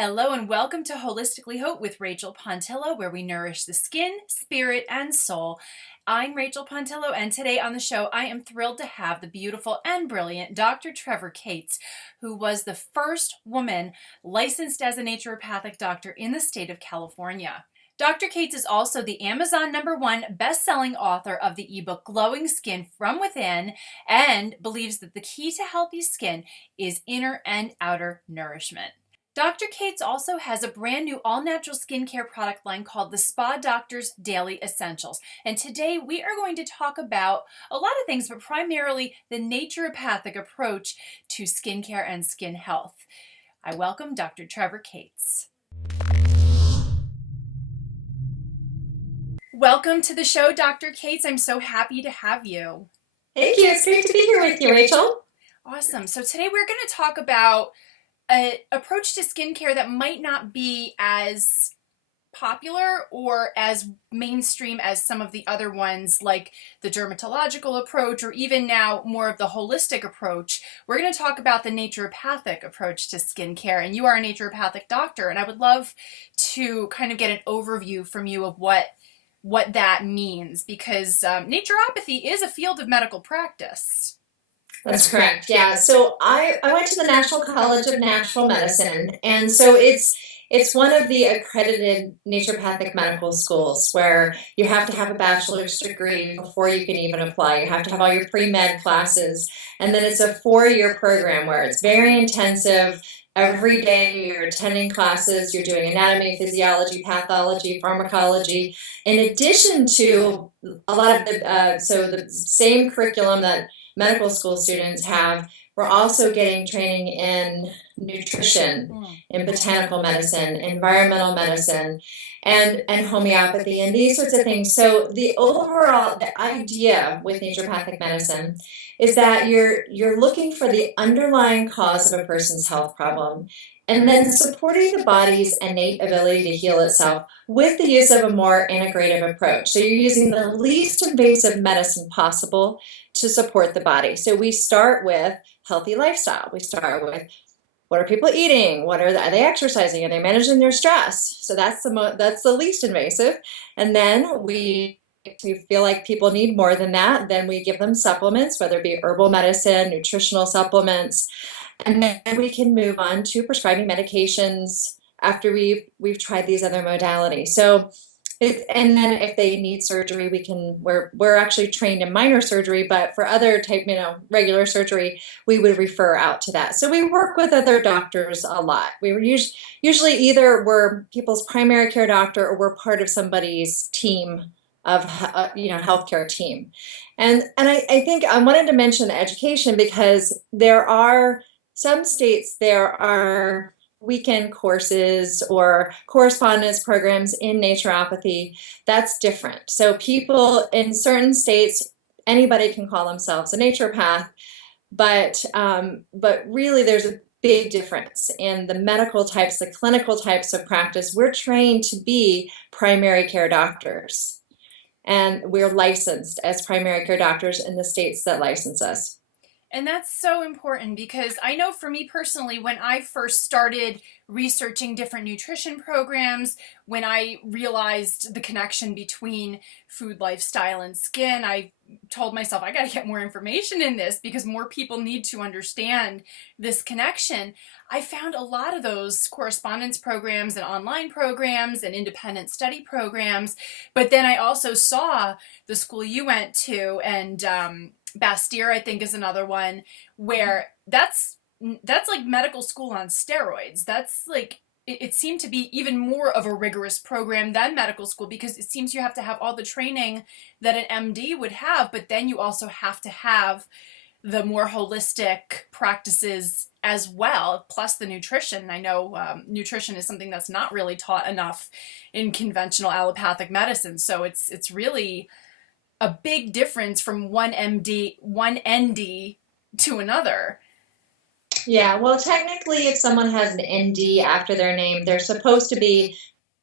Hello and welcome to Holistically Hope with Rachel Pontillo, where we nourish the skin, spirit, and soul. I'm Rachel Pontillo, and today on the show, I am thrilled to have the beautiful and brilliant Dr. Trevor Cates, who was the first woman licensed as a naturopathic doctor in the state of California. Dr. Cates is also the Amazon #1 best-selling author of the ebook Glowing Skin from Within and believes that the key to healthy skin is inner and outer nourishment. Dr. Cates also has a brand new all-natural skincare product line called the Spa Doctor's Daily Essentials. And today we are going to talk about a lot of things, but primarily the naturopathic approach to skincare and skin health. I welcome Dr. Trevor Cates. Welcome to the show, Dr. Cates. I'm so happy to have you. Thank you. It's great to be here with you, Rachel. Awesome. So today we're going to talk about an approach to skincare that might not be as popular or as mainstream as some of the other ones, like the dermatological approach, or even now more of the holistic approach. We're going to talk about the naturopathic approach to skincare, and you are a naturopathic doctor, and I would love to kind of get an overview from you of what that means, because naturopathy is a field of medical practice. That's correct. Yeah. So I went to the National College of Natural Medicine, and so it's one of the accredited naturopathic medical schools where you have to have a bachelor's degree before you can even apply. You have to have all your pre-med classes, and then it's a 4-year program where it's very intensive. Every day you're attending classes, you're doing anatomy, physiology, pathology, pharmacology, in addition to a lot of the same curriculum that medical school students have. We're also getting training in nutrition, in botanical medicine, environmental medicine, and homeopathy, and these sorts of things. So the idea with naturopathic medicine is that you're looking for the underlying cause of a person's health problem, and then supporting the body's innate ability to heal itself with the use of a more integrative approach. So you're using the least invasive medicine possible to support the body. So we start with healthy lifestyle. We start with, what are people eating? Are they exercising? Are they managing their stress? So that's the least invasive. And then we feel like people need more than that, then we give them supplements, whether it be herbal medicine, nutritional supplements, and then we can move on to prescribing medications after we've tried these other modalities. So and then if they need surgery, we're actually trained in minor surgery, but for other type, regular surgery, we would refer out to that. So we work with other doctors a lot. We were usually either we're people's primary care doctor or we're part of somebody's team of healthcare team. And I think I wanted to mention education because there are some states, there are weekend courses or correspondence programs in naturopathy. That's different. So people in certain states, anybody can call themselves a naturopath, but really there's a big difference in the medical types, the clinical types of practice. We're trained to be primary care doctors, and we're licensed as primary care doctors in the states that license us. And that's so important because I know for me personally, when I first started researching different nutrition programs, when I realized the connection between food, lifestyle, and skin, I told myself, I got to get more information in this because more people need to understand this connection. I found a lot of those correspondence programs and online programs and independent study programs, but then I also saw the school you went to, and Bastyr, I think, is another one where that's like medical school on steroids. That's like, it seemed to be even more of a rigorous program than medical school because it seems you have to have all the training that an MD would have, but then you also have to have the more holistic practices as well, plus the nutrition. I know nutrition is something that's not really taught enough in conventional allopathic medicine, so it's really a big difference from one ND to another. Yeah, well, technically, if someone has an ND after their name, they're supposed to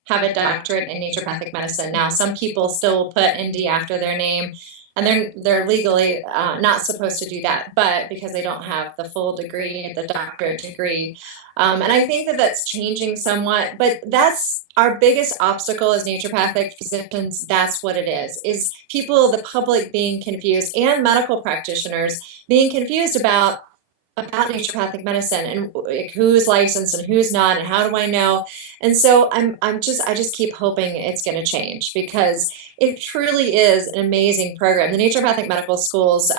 have a doctorate in naturopathic medicine. Now, some people still will put ND after their name. and they're legally not supposed to do that, but because they don't have the full degree, the doctorate degree. And I think that that's changing somewhat, but that's our biggest obstacle as naturopathic physicians. That's what it is people, the public being confused, and medical practitioners being confused about naturopathic medicine and like, who's licensed and who's not and how do I know. And so I just keep hoping it's going to change, because it truly is an amazing program. The naturopathic medical schools,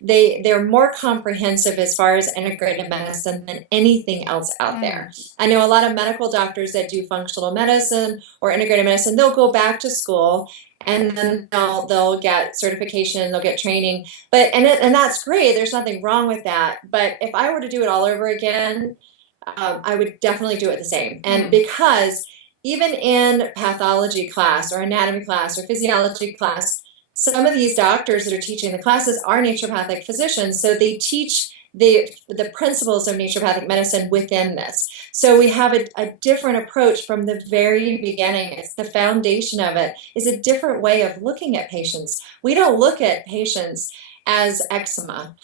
they're more comprehensive as far as integrative medicine than anything else out there. I know a lot of medical doctors that do functional medicine or integrative medicine, they'll go back to school and then they'll get certification, they'll get training, and that's great. There's nothing wrong with that. But if I were to do it all over again, I would definitely do it the same. And because even in pathology class or anatomy class or physiology class, some of these doctors that are teaching the classes are naturopathic physicians, so they teach the principles of naturopathic medicine within this. So we have a different approach from the very beginning. It's the foundation of it is a different way of looking at patients. We don't look at patients as eczema,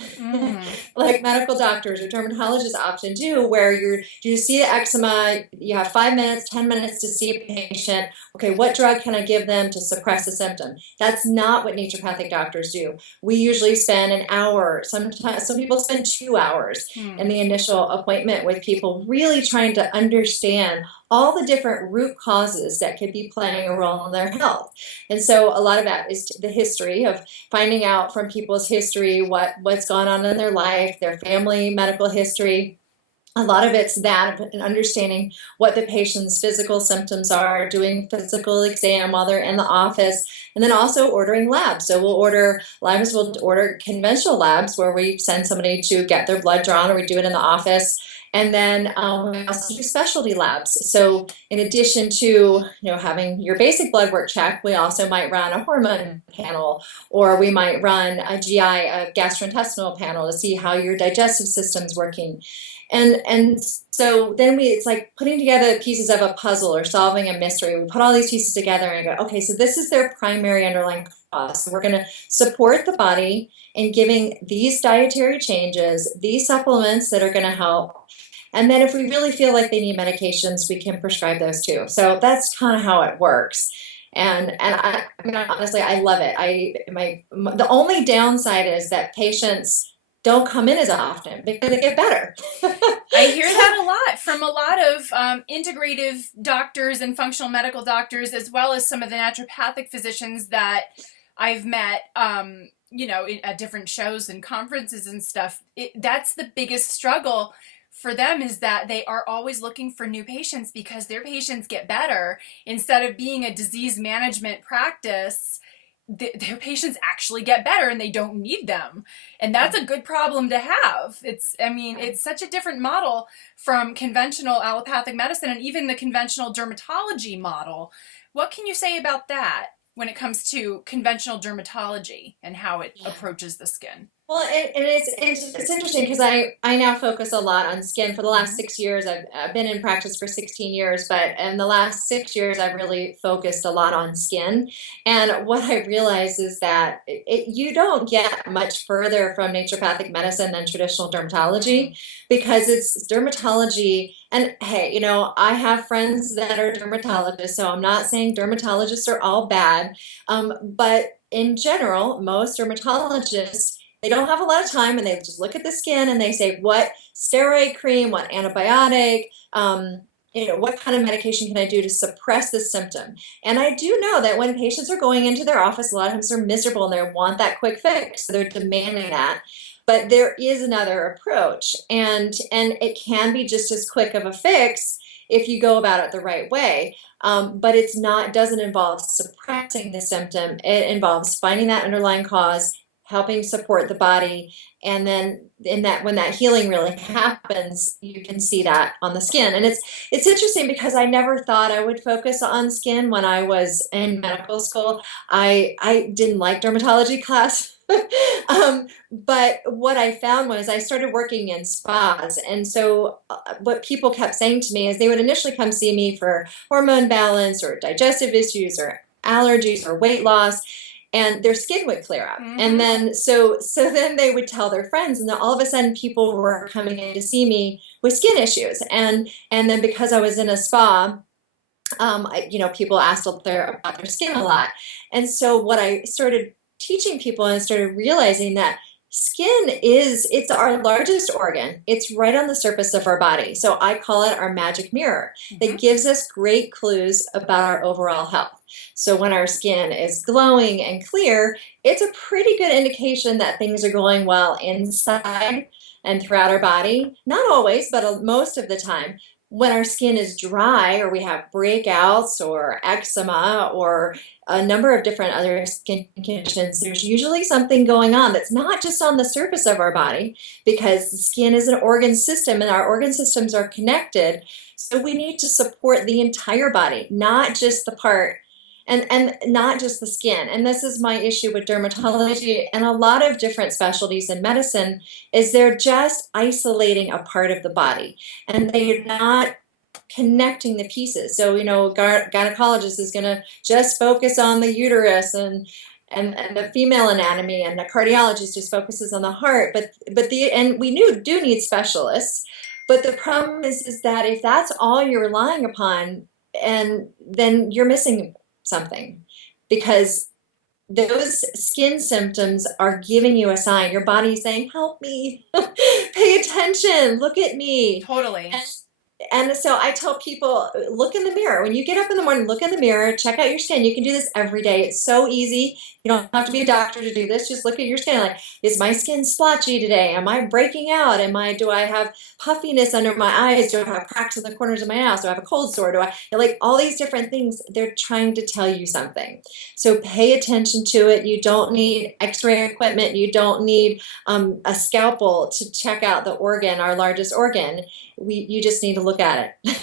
like medical doctors or dermatologists often do, where you see the eczema, you have 5 minutes, 10 minutes to see a patient. Okay, what drug can I give them to suppress the symptom? That's not what naturopathic doctors do. We usually spend an hour, sometimes some people spend 2 hours in the initial appointment with people, really trying to understand all the different root causes that could be playing a role in their health. And so a lot of that is the history of finding out from people's history what's gone on in their life, their family medical history. A lot of it's that, and understanding what the patient's physical symptoms are, doing physical exam while they're in the office, and then also ordering labs. So we'll order conventional labs where we send somebody to get their blood drawn, or we do it in the office. And then we also do specialty labs. So in addition to having your basic blood work checked, we also might run a hormone panel, or we might run a GI, a gastrointestinal panel, to see how your digestive system's working. And so then it's like putting together pieces of a puzzle or solving a mystery. We put all these pieces together and go, okay, so this is their primary underlying cause. So we're going to support the body in giving these dietary changes, these supplements that are going to help. And then if we really feel like they need medications, we can prescribe those too. So that's kind of how it works. And I mean, honestly, I love it. The only downside is that patients don't come in as often because they get better. I hear that a lot from a lot of integrative doctors and functional medical doctors, as well as some of the naturopathic physicians that I've met, at different shows and conferences and stuff. That's the biggest struggle for them, is that they are always looking for new patients because their patients get better. Instead of being a disease management practice, their patients actually get better and they don't need them. And that's a good problem to have. It's such a different model from conventional allopathic medicine and even the conventional dermatology model. What can you say about that when it comes to conventional dermatology and how it approaches the skin? Well, it's interesting because I now focus a lot on skin. For the last 6 years, I've been in practice for 16 years, but in the last 6 years, I've really focused a lot on skin. And what I realize is that you don't get much further from naturopathic medicine than traditional dermatology, because it's dermatology. And hey, I have friends that are dermatologists, so I'm not saying dermatologists are all bad. But in general, most dermatologists, they don't have a lot of time, and they just look at the skin and they say, what steroid cream, what antibiotic, what kind of medication can I do to suppress the symptom? And I do know that when patients are going into their office, a lot of times they're miserable and they want that quick fix. So they're demanding that. But there is another approach, and it can be just as quick of a fix if you go about it the right way. But it doesn't involve suppressing the symptom. It involves finding that underlying cause, helping support the body, and then when that healing really happens, you can see that on the skin. And it's interesting because I never thought I would focus on skin when I was in medical school. I didn't like dermatology class. But what I found was I started working in spas. And so what people kept saying to me is they would initially come see me for hormone balance or digestive issues or allergies or weight loss. and their skin would clear up. Mm-hmm. And then so then they would tell their friends, and then all of a sudden people were coming in to see me with skin issues. And then because I was in a spa, people asked about their skin a lot. And so what I started teaching people, and started realizing that skin it's our largest organ. It's right on the surface of our body. So I call it our magic mirror that gives us great clues about our overall health. So when our skin is glowing and clear, it's a pretty good indication that things are going well inside and throughout our body. Not always, but most of the time. When our skin is dry, or we have breakouts or eczema or a number of different other skin conditions, there's usually something going on that's not just on the surface of our body, because the skin is an organ system and our organ systems are connected. So we need to support the entire body, not just the part, and not just the skin. And this is my issue with dermatology and a lot of different specialties in medicine, is they're just isolating a part of the body, and they're not connecting the pieces. So, gynecologist is going to just focus on the uterus and the female anatomy, and the cardiologist just focuses on the heart. And we do need specialists. But the problem is that if that's all you're relying upon, and then you're missing something, because those skin symptoms are giving you a sign. Your body's saying, help me, pay attention, look at me. Totally. And so I tell people, look in the mirror. When you get up in the morning, look in the mirror, check out your skin. You can do this every day. It's so easy. You don't have to be a doctor to do this. Just look at your skin. Like, is my skin splotchy today? Am I breaking out? Do I have puffiness under my eyes? Do I have cracks in the corners of my mouth? Do I have a cold sore? Like all these different things? They're trying to tell you something. So pay attention to it. You don't need x-ray equipment. You don't need a scalpel to check out the organ, our largest organ. You just need to look at it.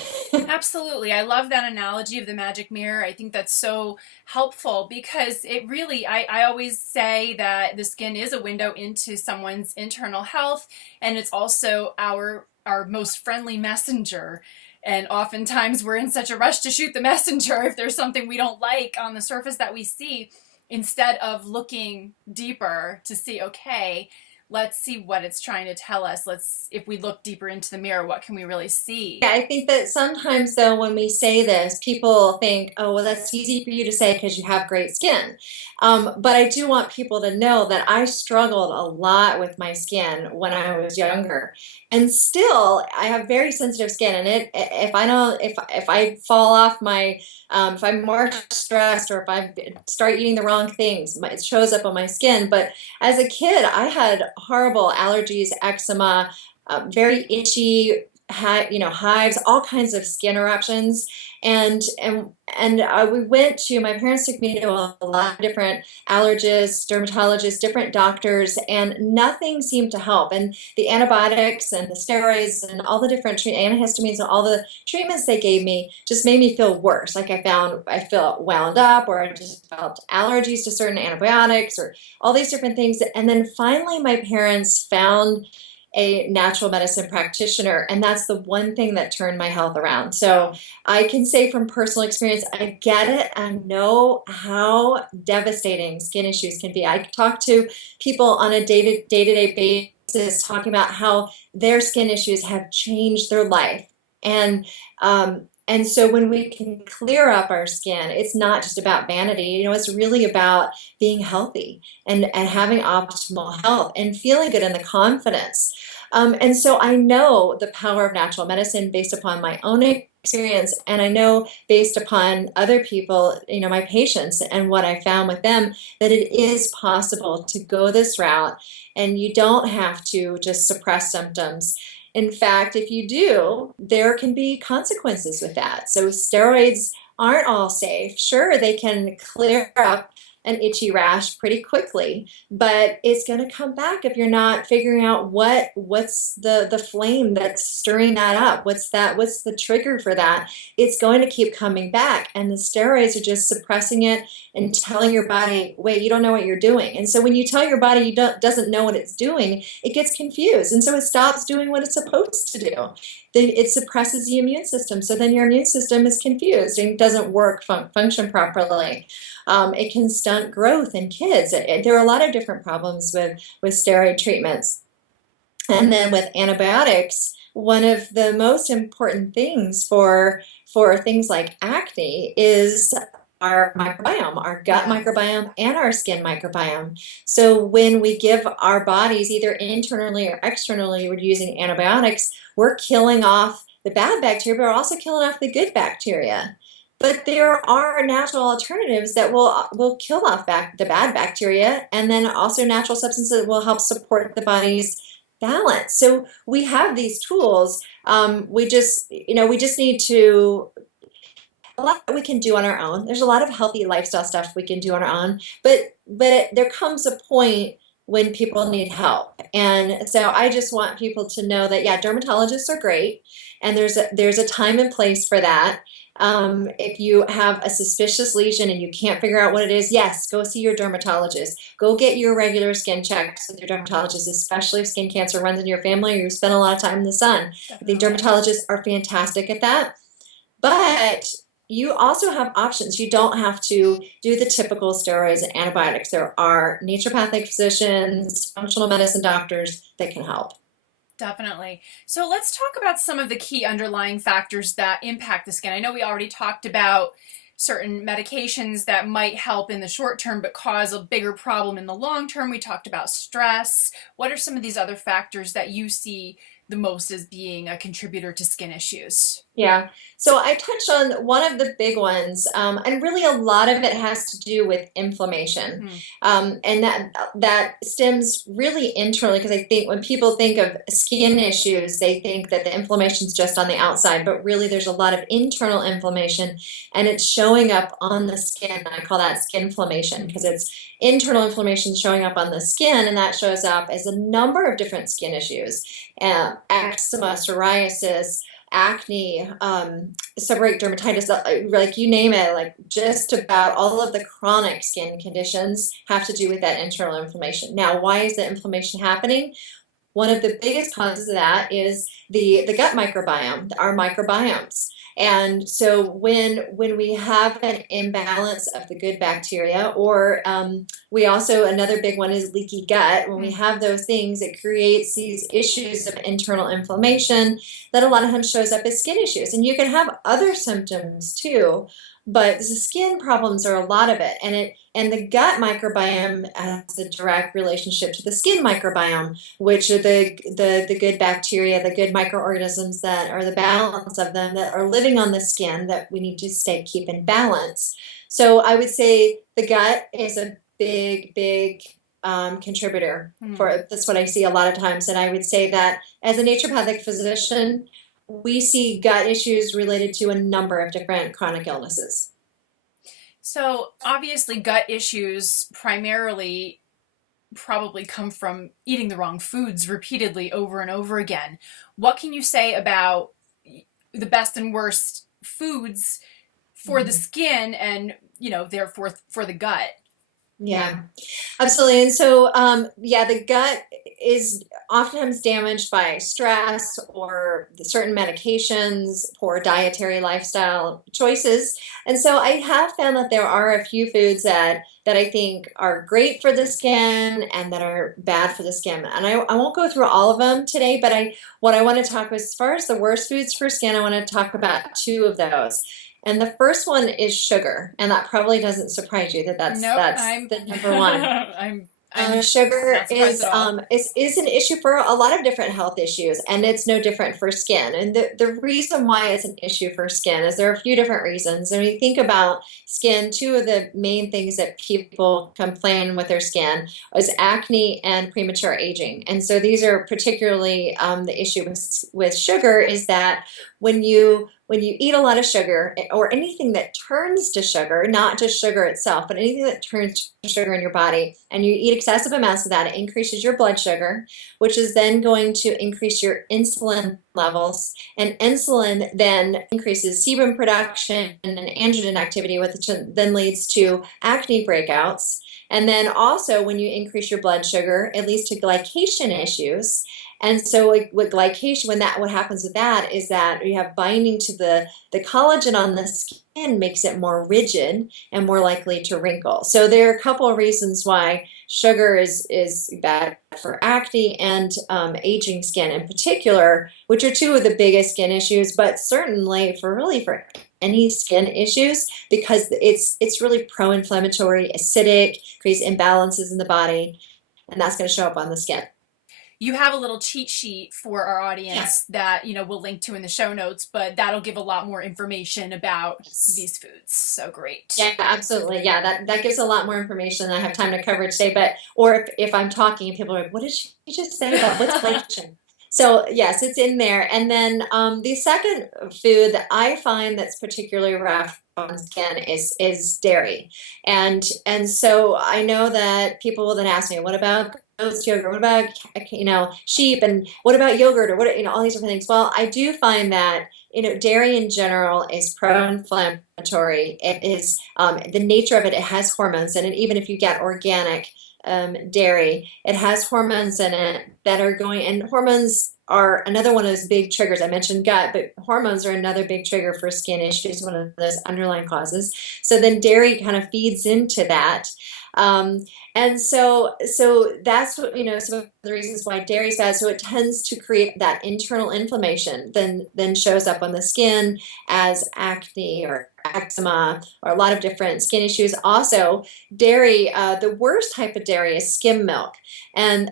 Absolutely. I love that analogy of the magic mirror. I think that's so helpful, because it really, I always say that the skin is a window into someone's internal health, and it's also our most friendly messenger. And oftentimes we're in such a rush to shoot the messenger if there's something we don't like on the surface that we see, instead of looking deeper to see, okay, let's see what it's trying to tell us. If we look deeper into the mirror, what can we really see? Yeah, I think that sometimes, though, when we say this, people think, oh, well, that's easy for you to say because you have great skin. But I do want people to know that I struggled a lot with my skin when I was younger. And still, I have very sensitive skin. And if I fall off if I'm more stressed, or if I start eating the wrong things, it shows up on my skin. But as a kid, I had horrible allergies, eczema, very itchy, hives, all kinds of skin eruptions. My parents took me to a lot of different allergists, dermatologists, different doctors, and nothing seemed to help. And the antibiotics and the steroids and all the different antihistamines and all the treatments they gave me just made me feel worse. Like I felt wound up, or I just felt allergies to certain antibiotics, or all these different things. And then finally my parents found a natural medicine practitioner, and that's the one thing that turned my health around. So I can say from personal experience, I get it. I know how devastating skin issues can be. I talk to people on a day-to-day basis talking about how their skin issues have changed their life. And so when we can clear up our skin, it's not just about vanity. It's really about being healthy and having optimal health and feeling good, and the confidence. And so I know the power of natural medicine based upon my own experience, and I know based upon other people, my patients, and what I found with them, that it is possible to go this route, and you don't have to just suppress symptoms. In fact, if you do, there can be consequences with that. So steroids aren't all safe. Sure, they can clear up an itchy rash pretty quickly, but it's going to come back if you're not figuring out what's the flame that's stirring that up. What's the trigger for that? It's going to keep coming back, and the steroids are just suppressing it and telling your body, wait, you don't know what you're doing. And so when you tell your body doesn't know what it's doing, it gets confused, and so it stops doing what it's supposed to do. Then it suppresses the immune system, so then your immune system is confused and doesn't function properly. It can stun stunt growth in kids. There are a lot of different problems with steroid treatments. And then with antibiotics, one of the most important things for things like acne is our microbiome, our gut Yeah. microbiome, and our skin microbiome. So when we give our bodies either internally or externally, we're using antibiotics, we're killing off the bad bacteria, but we're also killing off the good bacteria. But there are natural alternatives that will kill off the bad bacteria, and then also natural substances that will help support the body's balance. So we have these tools. We just need to a lot we can do on our own. There's a lot of healthy lifestyle stuff we can do on our own, but there comes a point when people need help. And so I just want people to know that, yeah, dermatologists are great, and there's a time and place for that. If you have a suspicious lesion and you can't figure out what it is, yes, go see your dermatologist. Go get your regular skin checks with your dermatologist, especially if skin cancer runs in your family or you spend a lot of time in the sun. I think Definitely. dermatologists are fantastic at that. But you also have options. You don't have to do the typical steroids and antibiotics. There are naturopathic physicians, functional medicine doctors that can help. Definitely. So let's talk about some of the key underlying factors that impact the skin. I know we already talked about certain medications that might help in the short term but cause a bigger problem in the long term. We talked about stress. What are some of these other factors that you see the most as being a contributor to skin issues? Yeah. So I touched on one of the big ones, and really a lot of it has to do with inflammation, Hmm. and that stems really internally, because I think when people think of skin issues, they think that the inflammation is just on the outside, but really there's a lot of internal inflammation, and it's showing up on the skin. I call that skin inflammation because it's internal inflammation showing up on the skin, and that shows up as a number of different skin issues, eczema, psoriasis, acne, seborrheic dermatitis, like you name it, like just about all of the chronic skin conditions have to do with that internal inflammation. Now, why is the inflammation happening? One of the biggest causes of that is the gut microbiome, our microbiomes. And so when we have an imbalance of the good bacteria, or we also, another big one is leaky gut. When we have those things, it creates these issues of internal inflammation that a lot of times shows up as skin issues. And you can have other symptoms too, but the skin problems are a lot of it. And the gut microbiome has a direct relationship to the skin microbiome, which are the good bacteria, the good microorganisms that are the balance of them that are living on the skin that we need to keep in balance. So I would say the gut is a big contributor for that's what I see a lot of times. And I would say that as a naturopathic physician, we see gut issues related to a number of different chronic illnesses. So obviously gut issues primarily probably come from eating the wrong foods repeatedly over and over again. What can you say about the best and worst foods for the skin and, therefore for the gut? Yeah, absolutely. And so, yeah, the gut is oftentimes damaged by stress or certain medications, poor dietary lifestyle choices. And so I have found that there are a few foods that I think are great for the skin and that are bad for the skin. And I won't go through all of them today, but what I want to talk as far as the worst foods for skin, I want to talk about two of those. And the first one is sugar, and that probably doesn't surprise you that Nope, that's I'm the number one. I'm Sugar not surprised at all. is an issue for a lot of different health issues, and it's no different for skin. And the reason why it's an issue for skin is there are a few different reasons. And when you think about skin, two of the main things that people complain with their skin is acne and premature aging. And so these are particularly the issue with sugar is that when you eat a lot of sugar or anything that turns to sugar, not just sugar itself, but anything that turns to sugar in your body, and you eat excessive amounts of that, it increases your blood sugar, which is then going to increase your insulin levels. And insulin then increases sebum production and androgen activity, which then leads to acne breakouts. And then also when you increase your blood sugar, it leads to glycation issues. And so like with glycation, what happens with that is that you have binding to the collagen on the skin makes it more rigid and more likely to wrinkle. So there are a couple of reasons why sugar is bad for acne and aging skin in particular, which are two of the biggest skin issues, but certainly for any skin issues, because it's really pro-inflammatory, acidic, creates imbalances in the body, and that's going to show up on the skin. You have a little cheat sheet for our Yeah. audience that, we'll link to in the show notes, but that'll give a lot more information about Yes. these foods. So great. Yeah, absolutely. Yeah, that gives a lot more information than I have time to cover today. But or if I'm talking and people are like, what did she just say about what's glycation? So yes, it's in there. And then the second food that I find that's particularly rough on skin is dairy. And so I know that people will then ask me, what about goat's yogurt? What about sheep? And what about yogurt? Or what all these different things? Well, I do find that dairy in general is pro-inflammatory. It is the nature of it. It has hormones in it. Even if you get organic dairy, it has hormones in it that are going, and hormones are another one of those big triggers. I mentioned gut, but hormones are another big trigger for skin issues, one of those underlying causes. So then dairy kind of feeds into that. Um, and so that's what, some of the reasons why dairy is bad. So it tends to create that internal inflammation, then shows up on the skin as acne or eczema or a lot of different skin issues. Also, dairy, the worst type of dairy is skim milk. And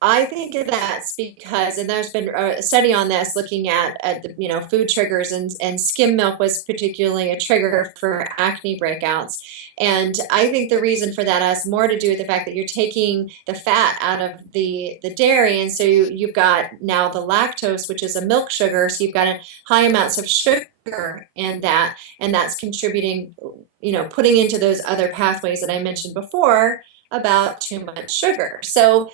I think that's because, and there's been a study on this looking at the, food triggers, and skim milk was particularly a trigger for acne breakouts. And I think the reason for that has more to do with the fact that you're taking the fat out of the dairy. And so you've got now the lactose, which is a milk sugar. So you've got high amounts of sugar in that, and that's contributing, putting into those other pathways that I mentioned before about too much sugar. So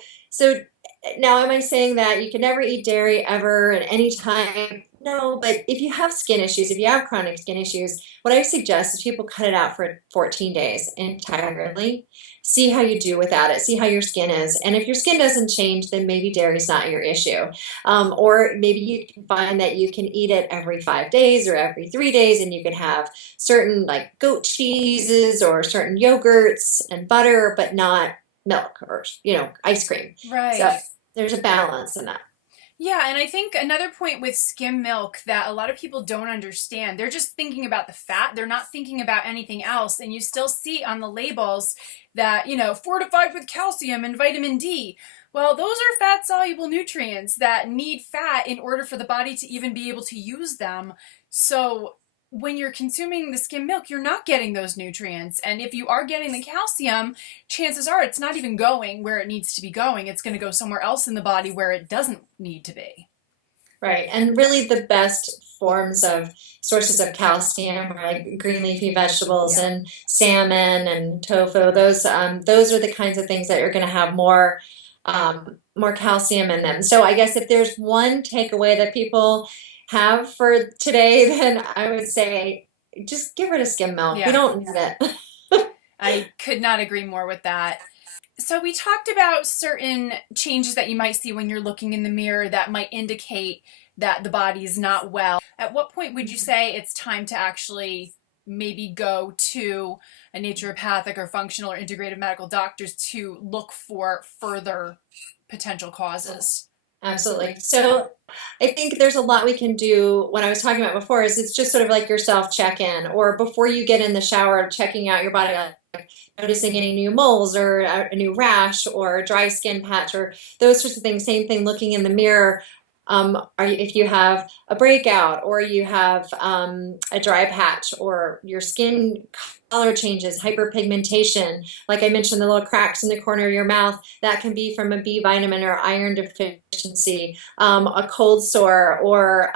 now, am I saying that you can never eat dairy ever at any time? No, but if you have skin issues, if you have chronic skin issues, what I suggest is people cut it out for 14 days entirely. See how you do without it. See how your skin is. And if your skin doesn't change, then maybe dairy is not your issue. Or maybe you can find that you can eat it every 5 days or every 3 days, and you can have certain like goat cheeses or certain yogurts and butter, but not milk or, ice cream. So Right. there's a balance in that. Yeah, and I think another point with skim milk that a lot of people don't understand, they're just thinking about the fat. They're not thinking about anything else. And you still see on the labels that, fortified with calcium and vitamin D. Well, those are fat soluble nutrients that need fat in order for the body to even be able to use them. So when you're consuming the skim milk, you're not getting those nutrients. And if you are getting the calcium, chances are it's not even going where it needs to be going. It's going to go somewhere else in the body where it doesn't need to be. Right. And really the best forms of sources of calcium are like green leafy vegetables Yeah. and salmon and tofu. Those are the kinds of things that are going to have more calcium in them. So I guess if there's one takeaway that people have for today, then I would say just get rid of skim milk. We Yeah. don't need it. I could not agree more with that. So we talked about certain changes that you might see when you're looking in the mirror that might indicate that the body is not well. At what point would you say it's time to actually maybe go to a naturopathic or functional or integrative medical doctors to look for further potential causes? Absolutely. So I think there's a lot we can do. What I was talking about before is it's just sort of like your self check-in, or before you get in the shower, checking out your body, like noticing any new moles or a new rash or a dry skin patch or those sorts of things. Same thing, looking in the mirror. If you have a breakout or you have a dry patch or your skin color changes, hyperpigmentation, like I mentioned, the little cracks in the corner of your mouth, that can be from a B vitamin or iron deficiency, a cold sore, or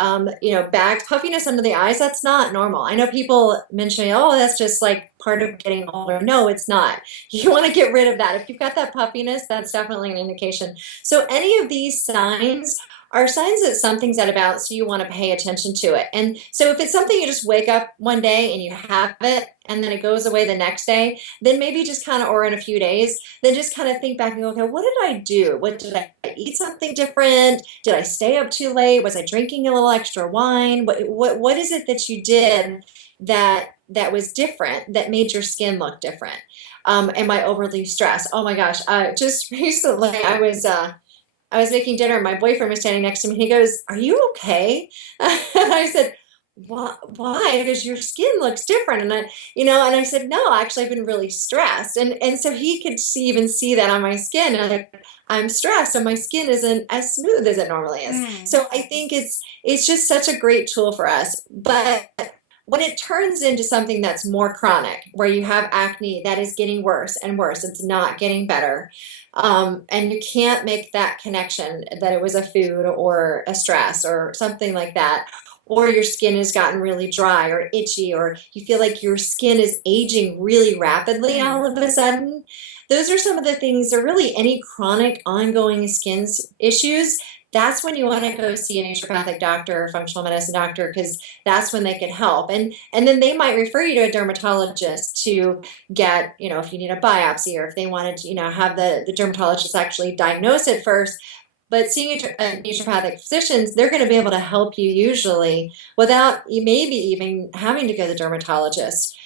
bags, puffiness under the eyes. That's not normal. I know people mention, oh, that's just like part of getting older. No, it's not. You want to get rid of that. If you've got that puffiness, that's definitely an indication. So any of these signs are signs that something's out of balance, so you want to pay attention to it. And so if it's something you just wake up one day and you have it and then it goes away the next day, then maybe just kind of, or in a few days, then just kind of think back and go, okay, what did I do? What did I eat something different? Did I stay up too late? Was I drinking a little extra wine? What is it that you did that was different, that made your skin look different? Am I overly stressed? Oh my gosh, just recently I was making dinner and my boyfriend was standing next to me and he goes, "Are you okay?" And I said, Why? Because your skin looks different. And and I said, no, actually I've been really stressed. And so he could even see that on my skin. And I'm stressed and my skin isn't as smooth as it normally is. Mm. So I think it's just such a great tool for us. But when it turns into something that's more chronic, where you have acne that is getting worse and worse, it's not getting better, and you can't make that connection that it was a food or a stress or something like that, or your skin has gotten really dry or itchy, or you feel like your skin is aging really rapidly Mm. all of a sudden, those are some of the things, or really any chronic ongoing skin issues. That's when you want to go see a naturopathic doctor or functional medicine doctor, because that's when they can help. And then they might refer you to a dermatologist to get, if you need a biopsy, or if they wanted to, have the dermatologist actually diagnose it first. But seeing naturopathic physicians, they're going to be able to help you usually without you maybe even having to go to the dermatologist.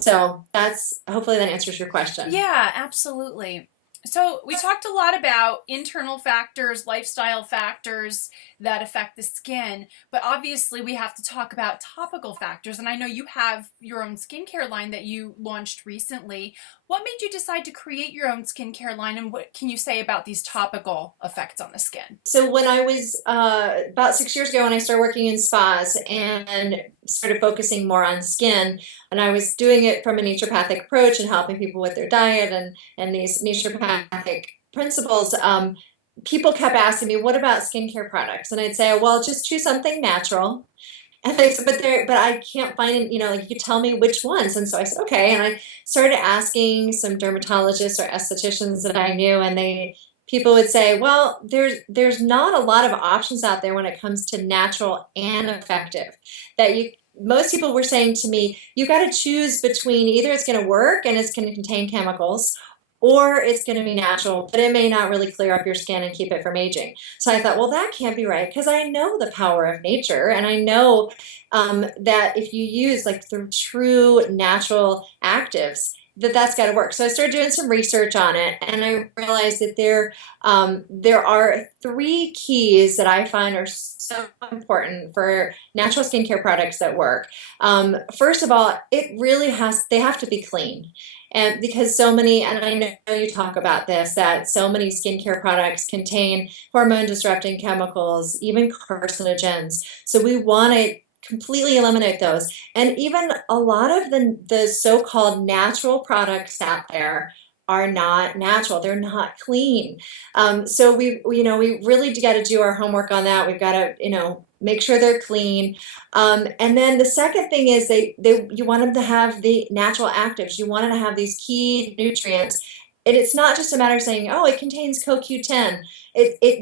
So that's, hopefully that answers your question. Yeah, absolutely. So we talked a lot about internal factors, lifestyle factors that affect the skin, but obviously we have to talk about topical factors. And I know you have your own skincare line that you launched recently. What made you decide to create your own skincare line, and what can you say about these topical effects on the skin? So when I was about 6 years ago, when I started working in spas and started focusing more on skin, and I was doing it from a naturopathic approach and helping people with their diet and these naturopathic principles, people kept asking me, "What about skincare products?" And I'd say, "Well, just choose something natural." And they said, but I can't find, like, you could tell me which ones. And so I said, okay. And I started asking some dermatologists or estheticians that I knew, and people would say, well, there's not a lot of options out there when it comes to natural and effective. Most people were saying to me, you got to choose between either it's going to work and it's going to contain chemicals, or it's going to be natural, but it may not really clear up your skin and keep it from aging. So I thought, well, that can't be right, because I know the power of nature, and I know that if you use like the true natural actives, that's got to work. So I started doing some research on it, and I realized that there are three keys that I find are so important for natural skincare products that work. First of all, they have to be clean. And because so many, and I know you talk about this, that so many skincare products contain hormone disrupting chemicals, even carcinogens. So we want to completely eliminate those. And even a lot of the so-called natural products out there are not natural. They're not clean. So we really got to do our homework on that. We've got to, make sure they're clean. And then the second thing is you want them to have the natural actives. You want them to have these key nutrients. And it's not just a matter of saying, oh, it contains CoQ10.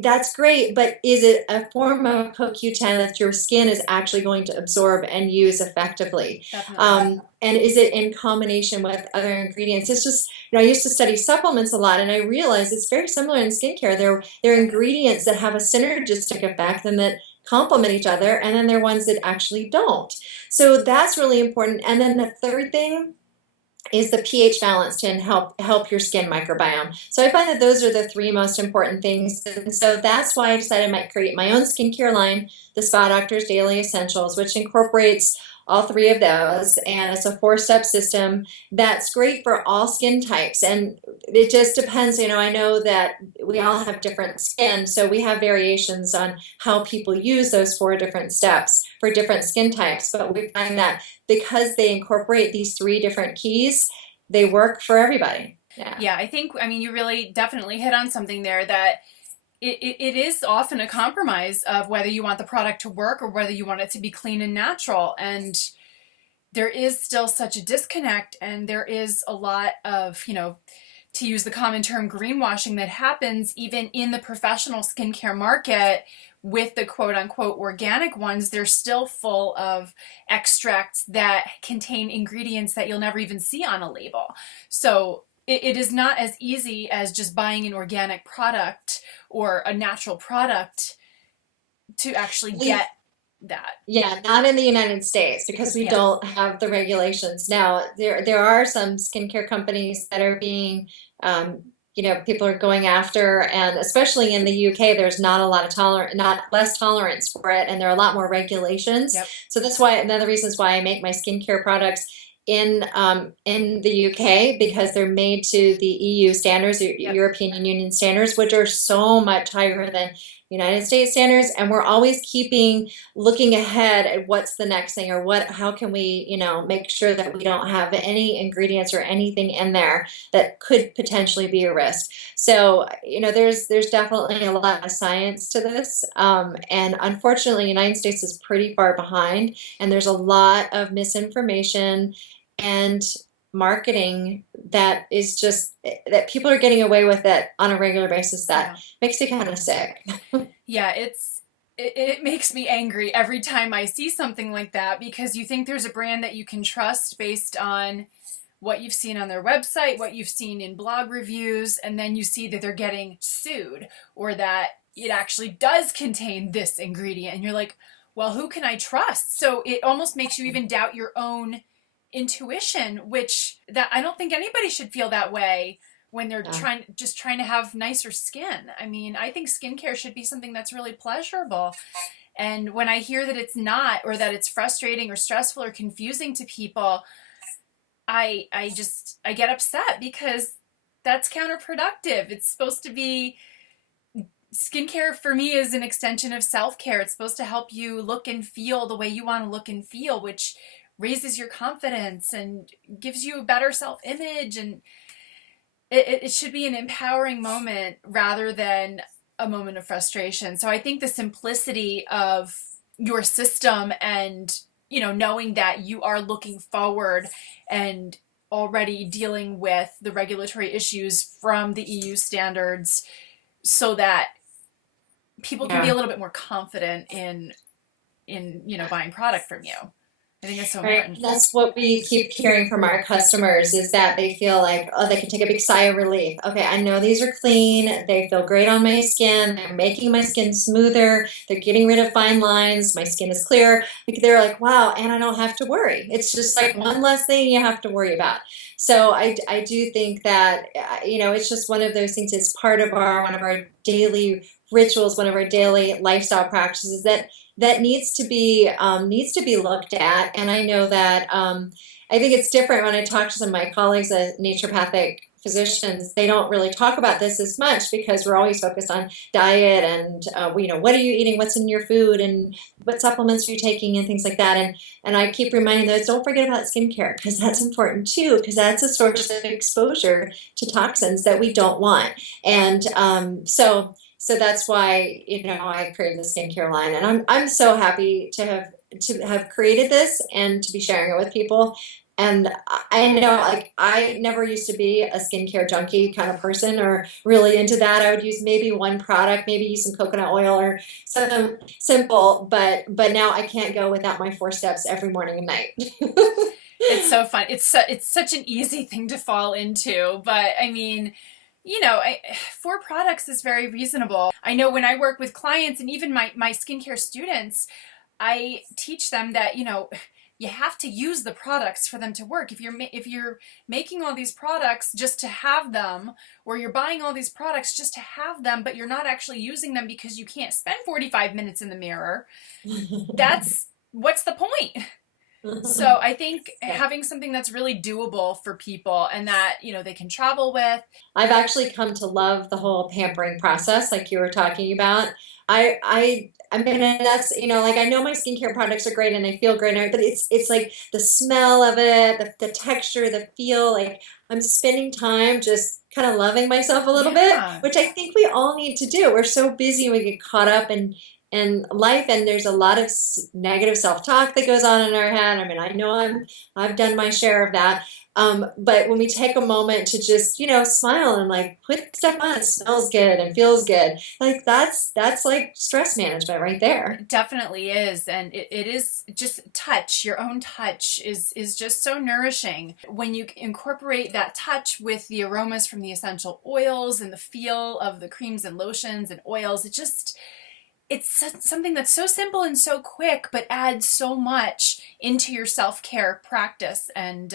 That's great, but is it a form of CoQ10 that your skin is actually going to absorb and use effectively? Definitely. And is it in combination with other ingredients? It's just, I used to study supplements a lot, and I realized it's very similar in skincare. There are ingredients that have a synergistic effect and that complement each other, and then there are ones that actually don't. So that's really important. And then the third thing is the pH balance to help your skin microbiome. So I find that those are the three most important things. And so that's why I decided I might create my own skincare line, the Spa Doctor's Daily Essentials, which incorporates all three of those. And it's a 4-step system that's great for all skin types. And it just depends, I know that we all have different skin, so we have variations on how people use those 4 different steps for different skin types. But we find that because they incorporate these 3 different keys, they work for everybody. Yeah, you really definitely hit on something there, that it is often a compromise of whether you want the product to work or whether you want it to be clean and natural. And there is still such a disconnect, and there is a lot of, to use the common term, greenwashing that happens even in the professional skincare market with the quote unquote organic ones. They're still full of extracts that contain ingredients that you'll never even see on a label. So it is not as easy as just buying an organic product or a natural product to actually get that. Yeah, not in the United States because we Yeah. don't have the regulations. Now, there are some skincare companies that are being, people are going after, and especially in the UK, there's not a lot of not less tolerance for it, and there are a lot more regulations. Yep. So that's why another reasons why I make my skincare products in the UK, because they're made to the EU standards, Yep. European Union standards, which are so much higher than United States standards, and we're always looking ahead at what's the next thing, or how can we, make sure that we don't have any ingredients or anything in there that could potentially be a risk. So, there's definitely a lot of science to this, and unfortunately, the United States is pretty far behind, and there's a lot of misinformation and marketing that is just that people are getting away with it on a regular basis that makes me kind of sick. Yeah, it makes me angry every time I see something like that, because you think there's a brand that you can trust based on what you've seen on their website, what you've seen in blog reviews, and then you see that they're getting sued or that it actually does contain this ingredient, and you're like, well, who can I trust? So it almost makes you even doubt your own intuition, which that I don't think anybody should feel that way when they're trying to have nicer skin. I mean, I think skincare should be something that's really pleasurable. And when I hear that it's not, or that it's frustrating or stressful or confusing to people, I get upset, because that's counterproductive. It's supposed to be, skincare for me is an extension of self-care. It's supposed to help you look and feel the way you want to look and feel, which raises your confidence and gives you a better self-image, and it should be an empowering moment rather than a moment of frustration. So I think the simplicity of your system, and knowing that you are looking forward and already dealing with the regulatory issues from the EU standards, so that people can be a little bit more confident in buying product from you. I think that's so important. That's what we keep hearing from our customers, is that they feel like, oh, they can take a big sigh of relief. Okay, I know these are clean. They feel great on my skin. They're making my skin smoother. They're getting rid of fine lines. My skin is clear. They're like, wow, and I don't have to worry. It's just like one less thing you have to worry about. So I do think that, it's just one of those things. It's part of one of our daily rituals, one of our daily lifestyle practices that needs to be looked at. And I know that I think it's different when I talk to some of my colleagues as naturopathic physicians. They don't really talk about this as much because we're always focused on diet and what are you eating, what's in your food, and what supplements are you taking, and things like that. And I keep reminding them, don't forget about skincare, because that's important too, because that's a source of exposure to toxins that we don't want. And so that's why I created the skincare line, and I'm so happy to have created this and to be sharing it with people. And I know, like, I never used to be a skincare junkie kind of person, or really into that. I would use maybe one product, maybe use some coconut oil or something simple, but now I can't go without my 4 steps every morning and night. It's so fun. It's such an easy thing to fall into, but I mean, 4 products is very reasonable. I know when I work with clients and even my skincare students, I teach them that, you have to use the products for them to work. If you're making all these products just to have them, or you're buying all these products just to have them, but you're not actually using them because you can't spend 45 minutes in the mirror, what's the point? So I think having something that's really doable for people, and that, they can travel with. I've actually come to love the whole pampering process, like you were talking about. I mean, and that's, like, I know my skincare products are great and they feel great, but it's like the smell of it, the texture, the feel, like I'm spending time just kind of loving myself a little bit, which I think we all need to do. We're so busy, we get caught up in in life, and there's a lot of negative self-talk that goes on in our head. I mean, I know I've done my share of that. But when we take a moment to just, smile and like put stuff on, it smells good and feels good. Like that's like stress management right there. It definitely is, and it is just touch. Your own touch is just so nourishing. When you incorporate that touch with the aromas from the essential oils and the feel of the creams and lotions and oils, it's something that's so simple and so quick, but adds so much into your self-care practice. And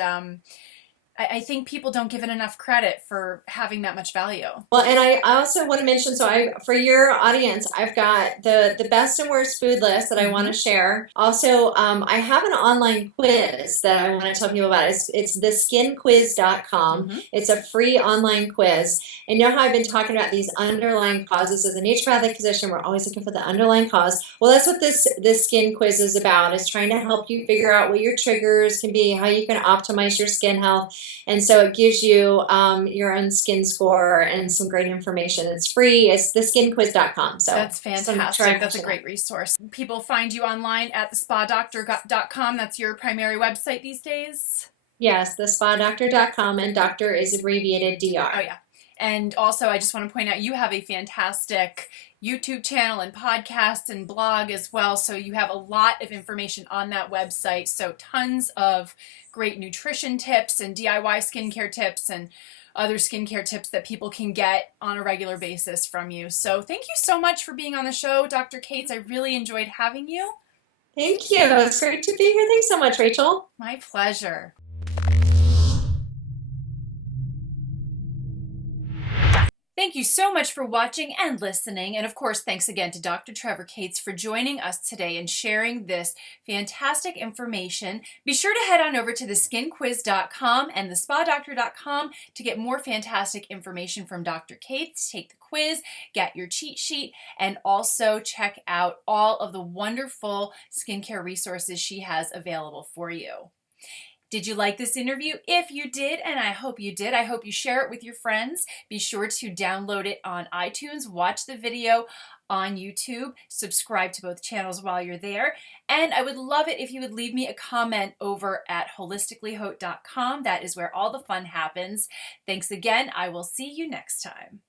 I think people don't give it enough credit for having that much value. Well, and I also want to mention, so for your audience, I've got the best and worst food list that I want to share. Also, I have an online quiz that I want to tell people about. It's theskinquiz.com. It's a free online quiz. And you know how I've been talking about these underlying causes as a naturopathic physician, we're always looking for the underlying cause. Well, that's what this skin quiz is about, is trying to help you figure out what your triggers can be, how you can optimize your skin health. And so it gives you your own skin score and some great information. It's free. It's theskinquiz.com. So that's fantastic. That's a great resource. People find you online at thespadoctor.com. That's your primary website these days? Yes, thespadoctor.com, and doctor is abbreviated DR. Oh, yeah. And also, I just want to point out, you have a fantastic YouTube channel and podcast and blog as well. So you have a lot of information on that website. So tons of great nutrition tips and DIY skincare tips and other skincare tips that people can get on a regular basis from you. So thank you so much for being on the show, Dr. Cates. I really enjoyed having you. Thank you. It's great to be here. Thanks so much, Rachel. My pleasure. Thank you so much for watching and listening. And of course, thanks again to Dr. Trevor Cates for joining us today and sharing this fantastic information. Be sure to head on over to theskinquiz.com and thespadoctor.com to get more fantastic information from Dr. Cates. Take the quiz, get your cheat sheet, and also check out all of the wonderful skincare resources she has available for you. Did you like this interview? If you did, and I hope you did, I hope you share it with your friends. Be sure to download it on iTunes, watch the video on YouTube, subscribe to both channels while you're there, and I would love it if you would leave me a comment over at holisticallyhaute.com. That is where all the fun happens. Thanks again. I will see you next time.